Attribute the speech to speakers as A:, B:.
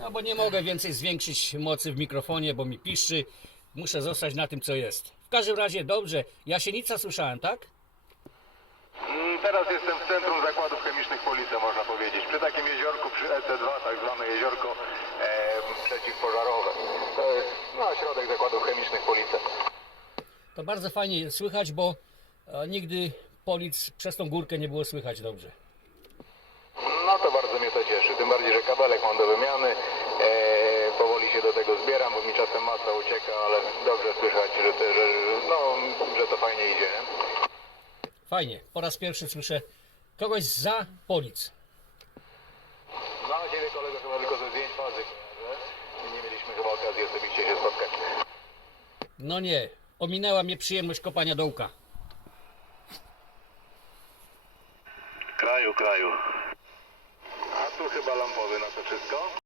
A: No bo nie mogę więcej zwiększyć mocy w mikrofonie, bo mi piszczy. Muszę zostać na tym, co jest. W każdym razie dobrze. Jasienica słyszałem, tak?
B: Teraz jestem w centrum zakładów chemicznych Police, można powiedzieć. Przy takim jeziorku, przy EC2, tak zwane jeziorko przeciwpożarowe. To jest środek zakładów chemicznych Police.
A: To bardzo fajnie słychać, bo nigdy Polic przez tą górkę nie było słychać dobrze.
B: No to bardzo mnie to cieszy, tym bardziej, że kabelek mam do wymiany. Powoli się do tego zbieram, bo mi czasem masa ucieka, ale dobrze słychać, że to fajnie idzie, nie?
A: Fajnie. Po raz pierwszy słyszę kogoś za Polic.
B: No a ciebie kolego chyba tylko ze zdjęć fazy, że nie mieliśmy chyba okazji osobiście się spotkać.
A: No nie, ominęła mnie przyjemność kopania dołka.
B: Kraju. A tu chyba lampowy na to wszystko.